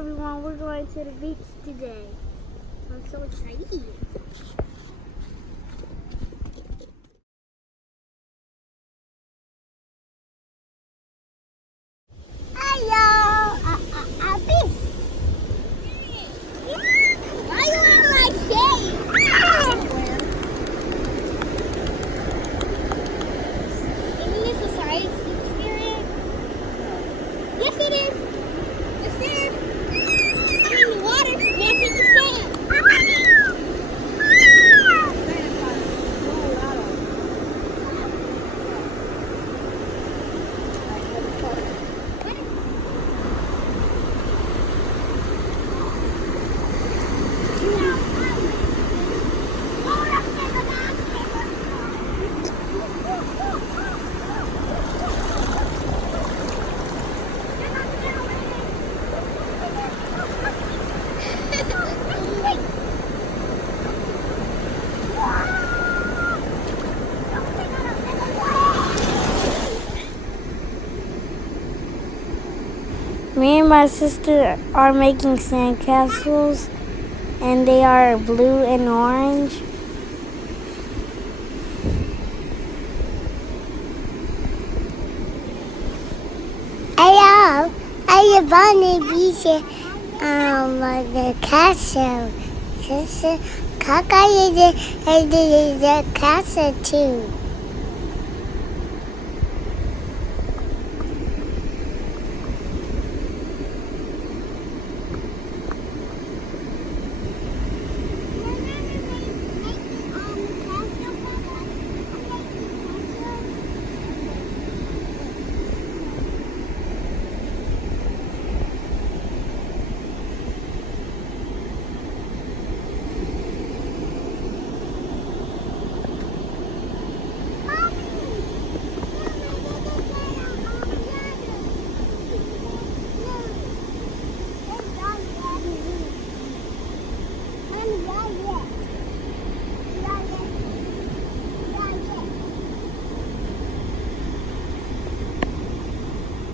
everyone, we're going to the beach today. I'm so excited. Hello, beach. Why you wearing my shade? Isn't this a science experience? Yes, it is. Yes, sir. I'm in the water. Yes, it's the sand. Me and my sister are making sandcastles, and they are blue and orange. Hello, I bunny beach the castle. Kaka is the castle too.